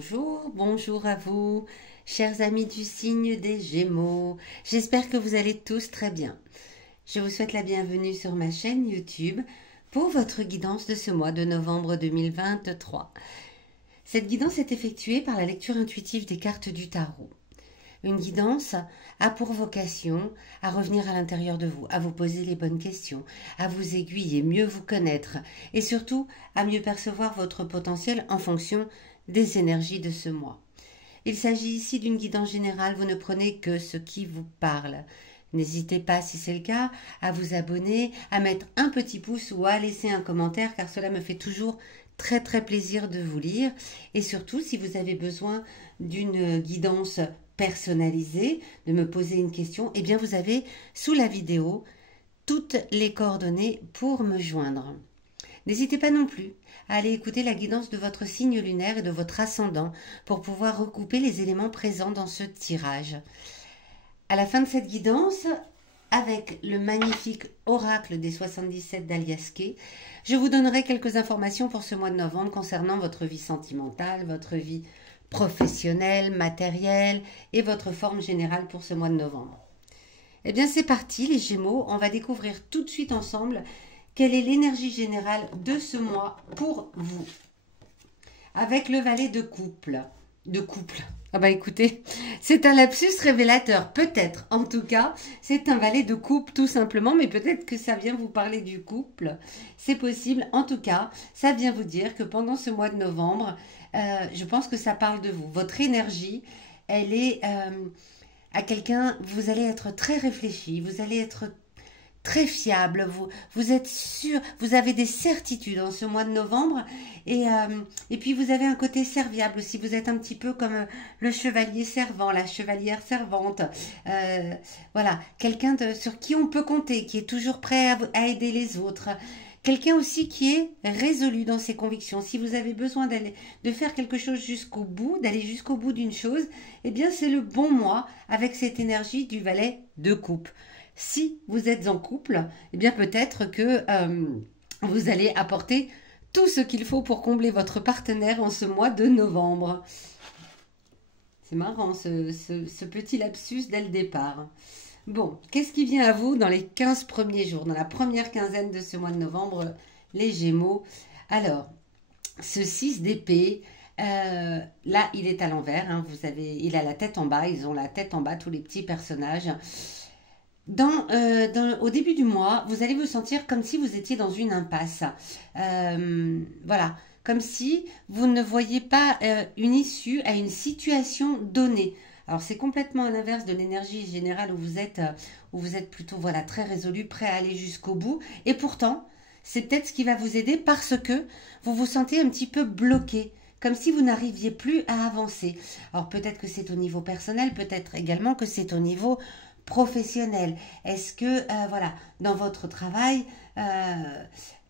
Bonjour, bonjour à vous, chers amis du signe des Gémeaux. J'espère que vous allez tous très bien. Je vous souhaite la bienvenue sur ma chaîne YouTube pour votre guidance de ce mois de novembre 2023. Cette guidance est effectuée par la lecture intuitive des cartes du tarot. Une guidance a pour vocation à revenir à l'intérieur de vous, à vous poser les bonnes questions, à vous aiguiller, mieux vous connaître et surtout à mieux percevoir votre potentiel en fonction des énergies de ce mois. Il s'agit ici d'une guidance générale, vous ne prenez que ce qui vous parle. N'hésitez pas, si c'est le cas, à vous abonner, à mettre un petit pouce ou à laisser un commentaire car cela me fait toujours très plaisir de vous lire. Et surtout, si vous avez besoin d'une guidance personnalisée, de me poser une question, eh bien vous avez sous la vidéo toutes les coordonnées pour me joindre. N'hésitez pas non plus à aller écouter la guidance de votre signe lunaire et de votre ascendant pour pouvoir recouper les éléments présents dans ce tirage. À la fin de cette guidance, avec le magnifique oracle des 77 d'Aliaské, je vous donnerai quelques informations pour ce mois de novembre concernant votre vie sentimentale, votre vie professionnelle, matérielle et votre forme générale pour ce mois de novembre. Eh bien c'est parti les Gémeaux, on va découvrir tout de suite ensemble quelle est l'énergie générale de ce mois pour vous. Avec le valet de couple. Ah bah écoutez, c'est un lapsus révélateur, peut-être. En tout cas, c'est un valet de couple tout simplement, mais peut-être que ça vient vous parler du couple. C'est possible. En tout cas, ça vient vous dire que pendant ce mois de novembre, je pense que ça parle de vous. Votre énergie, elle est à quelqu'un, vous allez être très réfléchi, vous allez être très fiable, vous êtes sûr, vous avez des certitudes en ce mois de novembre et puis vous avez un côté serviable aussi, vous êtes un petit peu comme le chevalier servant, la chevalière servante, voilà, quelqu'un sur qui on peut compter, qui est toujours prêt à aider les autres, quelqu'un aussi qui est résolu dans ses convictions. Si vous avez besoin de faire quelque chose jusqu'au bout, d'aller jusqu'au bout d'une chose, eh bien c'est le bon mois avec cette énergie du valet de coupe. Si vous êtes en couple, eh bien peut-être que vous allez apporter tout ce qu'il faut pour combler votre partenaire en ce mois de novembre. C'est marrant ce petit lapsus dès le départ. Bon, qu'est-ce qui vient à vous dans les 15 premiers jours, dans la première quinzaine de ce mois de novembre, les Gémeaux? Alors, ce 6 d'épée, là il est à l'envers, hein, il a la tête en bas, ils ont la tête en bas, tous les petits personnages. Au début du mois, vous allez vous sentir comme si vous étiez dans une impasse. Voilà, comme si vous ne voyiez pas une issue à une situation donnée. Alors, c'est complètement à l'inverse de l'énergie générale où vous êtes plutôt voilà, très résolu, prêt à aller jusqu'au bout. Et pourtant, c'est peut-être ce qui va vous aider parce que vous vous sentez un petit peu bloqué, comme si vous n'arriviez plus à avancer. Alors, peut-être que c'est au niveau personnel, peut-être également que c'est au niveau professionnel. Est-ce que, voilà, dans votre travail,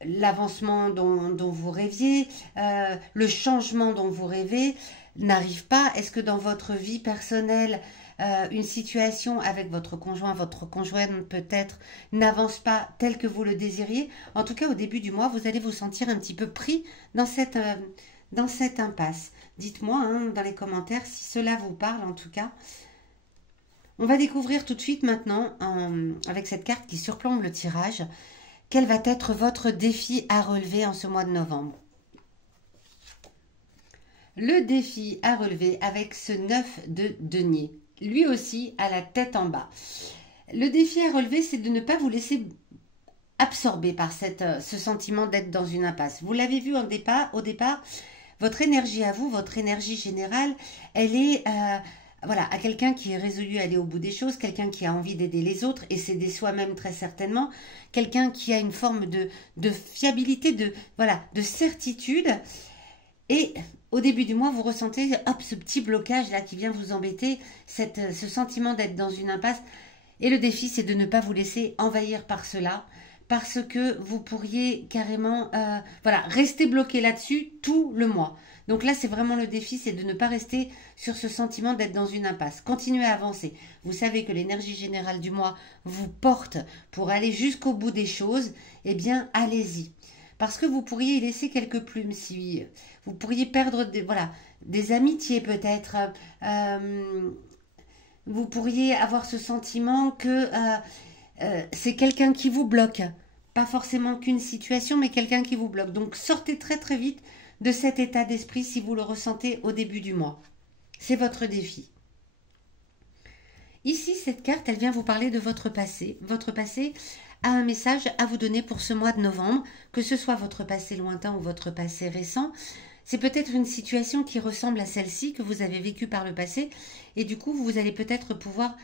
l'avancement dont vous rêviez, le changement dont vous rêvez n'arrive pas? Est-ce que dans votre vie personnelle, une situation avec votre conjointe peut-être n'avance pas tel que vous le désiriez? En tout cas, au début du mois, vous allez vous sentir un petit peu pris dans cette impasse. Dites-moi hein, dans les commentaires si cela vous parle en tout cas. On va découvrir tout de suite maintenant, avec cette carte qui surplombe le tirage, quel va être votre défi à relever en ce mois de novembre. Le défi à relever avec ce 9 de denier, lui aussi à la tête en bas. Le défi à relever, c'est de ne pas vous laisser absorber par ce sentiment d'être dans une impasse. Vous l'avez vu au départ, votre énergie à vous, votre énergie générale, elle est... voilà, à quelqu'un qui est résolu à aller au bout des choses, quelqu'un qui a envie d'aider les autres et s'aider soi-même très certainement, quelqu'un qui a une forme de fiabilité, de certitude. Et au début du mois, vous ressentez hop, ce petit blocage là qui vient vous embêter, ce sentiment d'être dans une impasse. Et le défi, c'est de ne pas vous laisser envahir par cela, parce que vous pourriez carrément voilà, rester bloqué là-dessus tout le mois. Donc là, c'est vraiment le défi, c'est de ne pas rester sur ce sentiment d'être dans une impasse. Continuez à avancer. Vous savez que l'énergie générale du mois vous porte pour aller jusqu'au bout des choses. Eh bien, allez-y. parce que vous pourriez y laisser quelques plumes, si vous pourriez perdre voilà, des amitiés peut-être. Vous pourriez avoir ce sentiment que c'est quelqu'un qui vous bloque. Pas forcément qu'une situation, mais quelqu'un qui vous bloque. Donc sortez très très vite de cet état d'esprit si vous le ressentez au début du mois. C'est votre défi. Ici, cette carte, elle vient vous parler de votre passé. Votre passé a un message à vous donner pour ce mois de novembre, que ce soit votre passé lointain ou votre passé récent. C'est peut-être une situation qui ressemble à celle-ci que vous avez vécue par le passé, et du coup, vous allez peut-être pouvoir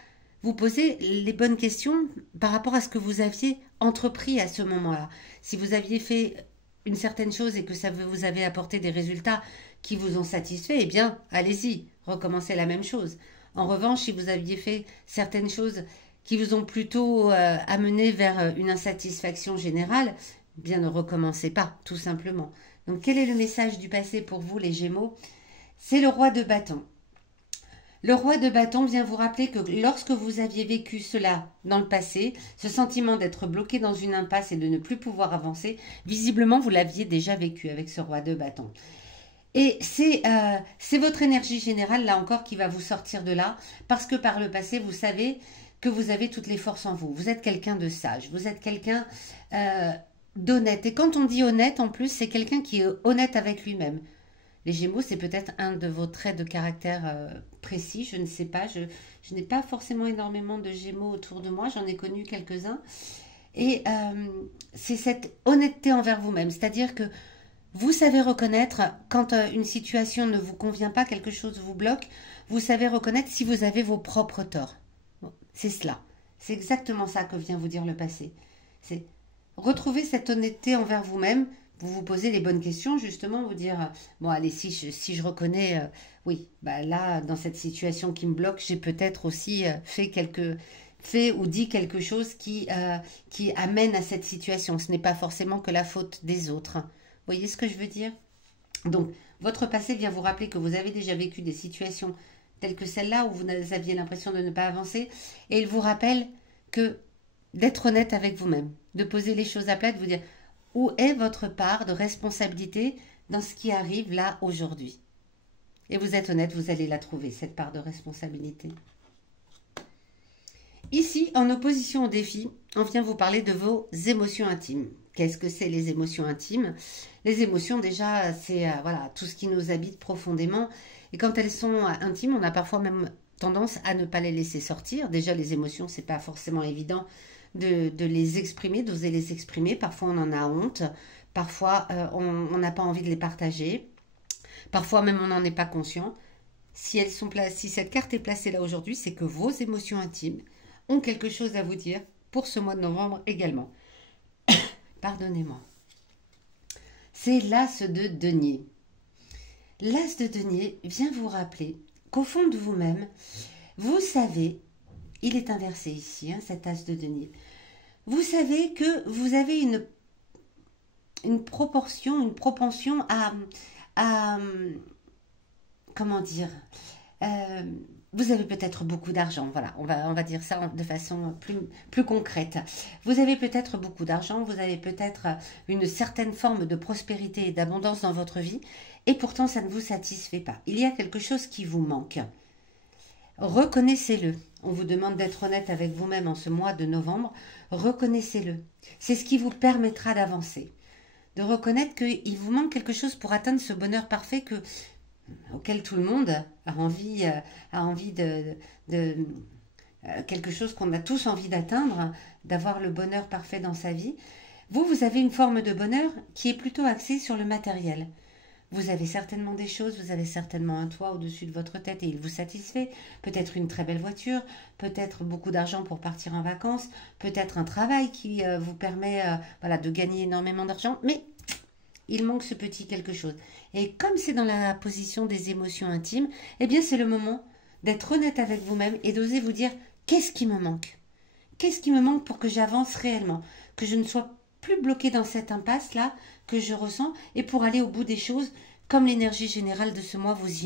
vous poser les bonnes questions par rapport à ce que vous aviez entrepris à ce moment-là. Si vous aviez fait une certaine chose et que ça vous avait apporté des résultats qui vous ont satisfait, eh bien, allez-y, recommencez la même chose. En revanche, si vous aviez fait certaines choses qui vous ont plutôt amené vers une insatisfaction générale, eh bien ne recommencez pas, tout simplement. Donc, quel est le message du passé pour vous, les Gémeaux? C'est le roi de bâton. Le roi de bâton vient vous rappeler que lorsque vous aviez vécu cela dans le passé, ce sentiment d'être bloqué dans une impasse et de ne plus pouvoir avancer, visiblement, vous l'aviez déjà vécu avec ce roi de bâton. Et c'est votre énergie générale, là encore, qui va vous sortir de là, parce que par le passé, vous savez que vous avez toutes les forces en vous. Vous êtes quelqu'un de sage, vous êtes quelqu'un d'honnête. Et quand on dit honnête, en plus, c'est quelqu'un qui est honnête avec lui-même. Les Gémeaux, c'est peut-être un de vos traits de caractère précis, je ne sais pas. Je n'ai pas forcément énormément de Gémeaux autour de moi, j'en ai connu quelques-uns. Et c'est cette honnêteté envers vous-même, c'est-à-dire que vous savez reconnaître quand une situation ne vous convient pas, quelque chose vous bloque, vous savez reconnaître si vous avez vos propres torts. C'est cela. C'est exactement ça que vient vous dire le passé. C'est retrouver cette honnêteté envers vous-même. Vous vous posez les bonnes questions, justement, vous dire, bon, allez, si je reconnais, oui, bah là, dans cette situation qui me bloque, j'ai peut-être aussi fait ou dit quelque chose qui amène à cette situation. Ce n'est pas forcément que la faute des autres. Vous voyez ce que je veux dire? Donc, votre passé vient vous rappeler que vous avez déjà vécu des situations telles que celle-là où vous aviez l'impression de ne pas avancer. Et il vous rappelle que d'être honnête avec vous-même, de poser les choses à plat, de vous dire où est votre part de responsabilité dans ce qui arrive là aujourd'hui. Et vous êtes honnête, vous allez la trouver, cette part de responsabilité. Ici, en opposition au défi, on vient vous parler de vos émotions intimes. Qu'est-ce que c'est les émotions intimes? Les émotions, déjà, c'est voilà, tout ce qui nous habite profondément. Et quand elles sont intimes, on a parfois même tendance à ne pas les laisser sortir. Déjà, les émotions, c'est pas forcément évident de les exprimer, d'oser les exprimer. Parfois, on en a honte. Parfois, on n'a pas envie de les partager. Parfois, même, on n'en est pas conscient. Si cette carte est placée là aujourd'hui, c'est que vos émotions intimes ont quelque chose à vous dire pour ce mois de novembre également. Pardonnez-moi. C'est l'As de denier. L'As de denier vient vous rappeler qu'au fond de vous-même, vous savez, il est inversé ici, hein, cet As de denier, vous savez que vous avez une propension à comment dire, vous avez peut-être beaucoup d'argent, voilà, on va dire ça de façon plus concrète. Vous avez peut-être beaucoup d'argent, vous avez peut-être une certaine forme de prospérité et d'abondance dans votre vie, et pourtant ça ne vous satisfait pas. Il y a quelque chose qui vous manque. Reconnaissez-le. On vous demande d'être honnête avec vous-même en ce mois de novembre. Reconnaissez-le. C'est ce qui vous permettra d'avancer. De reconnaître qu'il vous manque quelque chose pour atteindre ce bonheur parfait auquel tout le monde a envie de quelque chose qu'on a tous envie d'atteindre, d'avoir le bonheur parfait dans sa vie. Vous avez une forme de bonheur qui est plutôt axée sur le matériel. Vous avez certainement des choses, vous avez certainement un toit au-dessus de votre tête et il vous satisfait, peut-être une très belle voiture, peut-être beaucoup d'argent pour partir en vacances, peut-être un travail qui vous permet voilà, de gagner énormément d'argent, mais il manque ce petit quelque chose. Et comme c'est dans la position des émotions intimes, eh bien c'est le moment d'être honnête avec vous-même et d'oser vous dire qu'est-ce qui me manque? Qu'est-ce qui me manque pour que j'avance réellement? Que je ne sois plus bloquée dans cette impasse-là que je ressens et pour aller au bout des choses, comme l'énergie générale de ce mois vous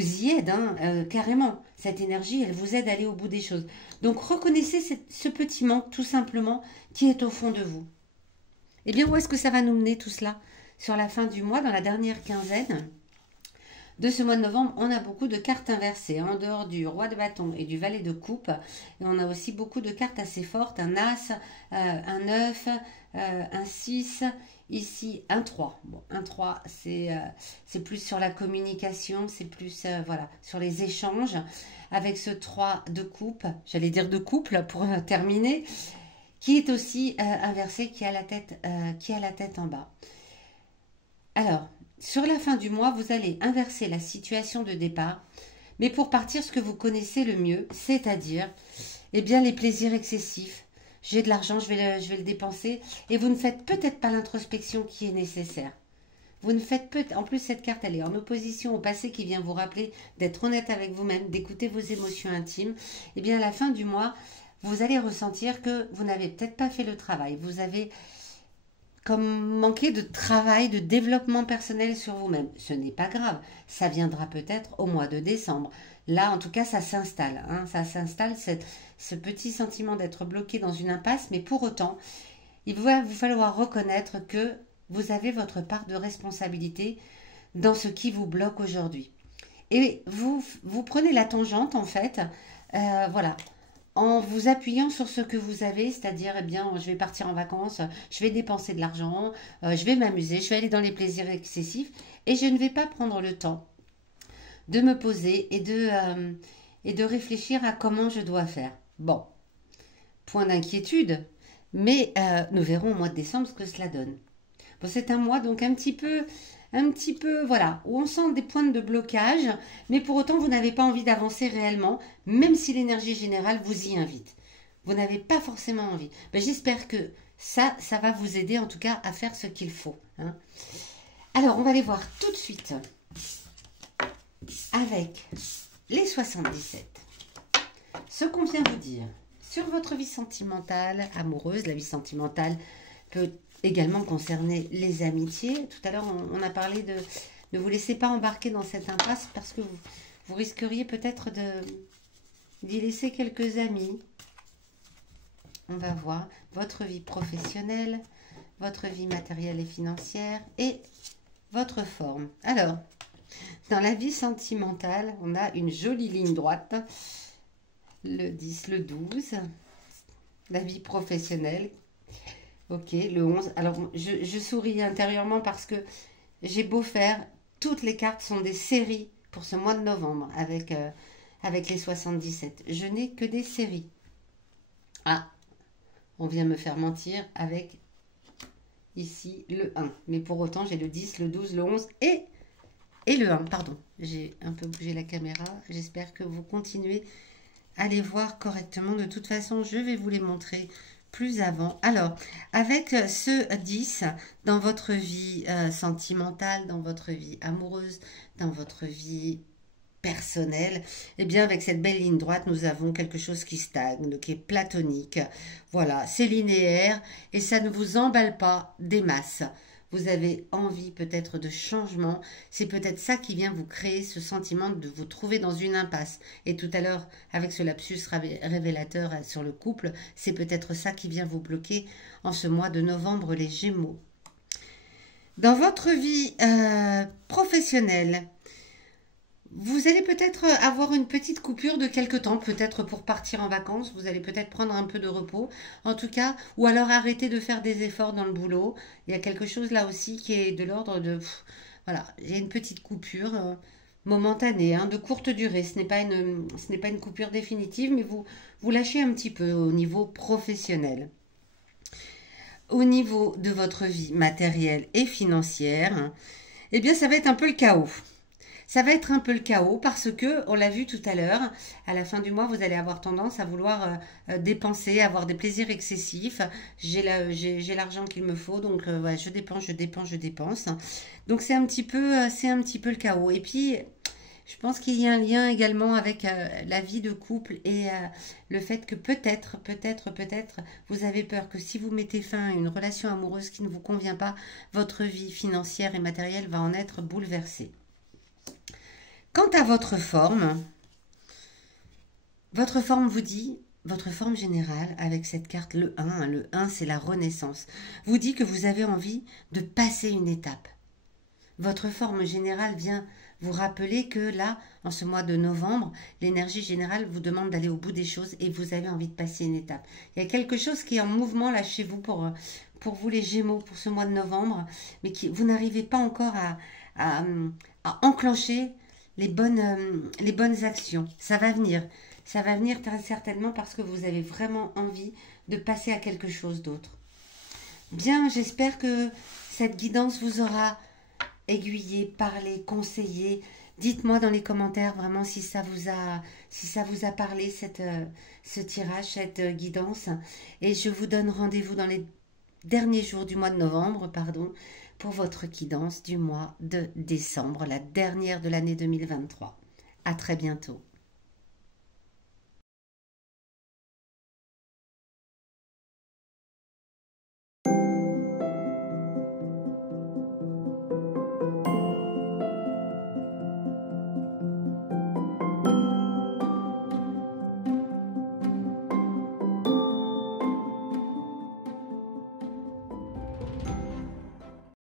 y aide, hein, carrément. Cette énergie, elle vous aide à aller au bout des choses. Donc reconnaissez ce petit manque tout simplement qui est au fond de vous. Eh bien, où est-ce que ça va nous mener tout cela? Sur la fin du mois, dans la dernière quinzaine de ce mois de novembre, on a beaucoup de cartes inversées. En dehors du roi de bâton et du valet de coupe, et on a aussi beaucoup de cartes assez fortes. Un as, un 9, un 6, ici un 3. Bon, un 3, c'est plus sur la communication, c'est plus voilà, sur les échanges. Avec ce 3 de coupe, j'allais dire de couple pour terminer, qui est aussi inversé, qui a la tête en bas. Alors, sur la fin du mois, vous allez inverser la situation de départ, mais pour partir ce que vous connaissez le mieux, c'est-à-dire, eh bien, les plaisirs excessifs. J'ai de l'argent, je vais le dépenser, et vous ne faites peut-être pas l'introspection qui est nécessaire. Vous ne faites peut-être, en plus cette carte, elle est en opposition au passé qui vient vous rappeler d'être honnête avec vous-même, d'écouter vos émotions intimes. Eh bien, à la fin du mois, vous allez ressentir que vous n'avez peut-être pas fait le travail. Vous avez comme manquer de travail, de développement personnel sur vous-même. Ce n'est pas grave, ça viendra peut-être au mois de décembre. Là, en tout cas, ça s'installe. Ça s'installe, ce petit sentiment d'être bloqué dans une impasse, mais pour autant, il va vous falloir reconnaître que vous avez votre part de responsabilité dans ce qui vous bloque aujourd'hui. Et vous prenez la tangente, en fait, voilà, en vous appuyant sur ce que vous avez, c'est-à-dire, eh bien, je vais partir en vacances, je vais dépenser de l'argent, je vais m'amuser, je vais aller dans les plaisirs excessifs, et je ne vais pas prendre le temps de me poser et de réfléchir à comment je dois faire. Bon, point d'inquiétude, mais nous verrons au mois de décembre ce que cela donne. Bon, c'est un mois donc un petit peu, voilà, où on sent des pointes de blocage, mais pour autant, vous n'avez pas envie d'avancer réellement, même si l'énergie générale vous y invite. Vous n'avez pas forcément envie. Ben, j'espère que ça va vous aider en tout cas à faire ce qu'il faut. Alors, on va aller voir tout de suite avec les 77. Ce qu'on vient vous dire sur votre vie sentimentale, amoureuse, la vie sentimentale peut également concerner les amitiés. Tout à l'heure, on a parlé de ne vous laissez pas embarquer dans cette impasse parce que vous risqueriez peut-être d'y laisser quelques amis. On va voir votre vie professionnelle, votre vie matérielle et financière et votre forme. Alors, dans la vie sentimentale, on a une jolie ligne droite, le 10, le 12, la vie professionnelle. Ok, le 11. Alors, je souris intérieurement parce que j'ai beau faire, toutes les cartes sont des séries pour ce mois de novembre avec les 77. Je n'ai que des séries. Ah, on vient me faire mentir avec ici le 1. Mais pour autant, j'ai le 10, le 12, le 11 et le 1. Pardon, j'ai un peu bougé la caméra. J'espère que vous continuez à les voir correctement. De toute façon, je vais vous les montrer plus avant. Alors, avec ce 10, dans votre vie sentimentale, dans votre vie amoureuse, dans votre vie personnelle, eh bien, avec cette belle ligne droite, nous avons quelque chose qui stagne, qui est platonique. Voilà, c'est linéaire et ça ne vous emballe pas des masses. Vous avez envie peut-être de changement. C'est peut-être ça qui vient vous créer ce sentiment de vous trouver dans une impasse. Et tout à l'heure, avec ce lapsus révélateur sur le couple, c'est peut-être ça qui vient vous bloquer en ce mois de novembre, les Gémeaux. Dans votre vie professionnelle, vous allez peut-être avoir une petite coupure de quelque temps, peut-être pour partir en vacances, vous allez peut-être prendre un peu de repos, en tout cas, ou alors arrêter de faire des efforts dans le boulot. Il y a quelque chose là aussi qui est de l'ordre de... voilà, il y a une petite coupure momentanée, de courte durée. Ce n'est pas une coupure définitive, mais vous lâchez un petit peu au niveau professionnel. Au niveau de votre vie matérielle et financière, eh bien, ça va être un peu le chaos. Ça va être un peu le chaos parce que, on l'a vu tout à l'heure, à la fin du mois, vous allez avoir tendance à vouloir dépenser, avoir des plaisirs excessifs. J'ai l'argent qu'il me faut, donc ouais, je dépense. Donc c'est un petit peu le chaos. Et puis, je pense qu'il y a un lien également avec la vie de couple et le fait que peut-être, vous avez peur que si vous mettez fin à une relation amoureuse qui ne vous convient pas, votre vie financière et matérielle va en être bouleversée. Quant à votre forme vous dit votre forme générale avec cette carte, le 1, hein, le 1 c'est la renaissance, vous dit que vous avez envie de passer une étape. Votre forme générale vient vous rappeler que là, en ce mois de novembre, l'énergie générale vous demande d'aller au bout des choses et vous avez envie de passer une étape. Il y a quelque chose qui est en mouvement là chez vous pour vous les Gémeaux, pour ce mois de novembre, mais qui vous n'arrivez pas encore à, à enclencher les bonnes actions. Ça va venir. Ça va venir très certainement parce que vous avez vraiment envie de passer à quelque chose d'autre. Bien, j'espère que cette guidance vous aura aiguillé, parlé, conseillé. Dites-moi dans les commentaires vraiment si ça vous a parlé ce tirage, cette guidance. Et je vous donne rendez-vous dans les derniers jours du mois de novembre, pardon, pour votre guidance du mois de décembre, la dernière de l'année 2023. À très bientôt.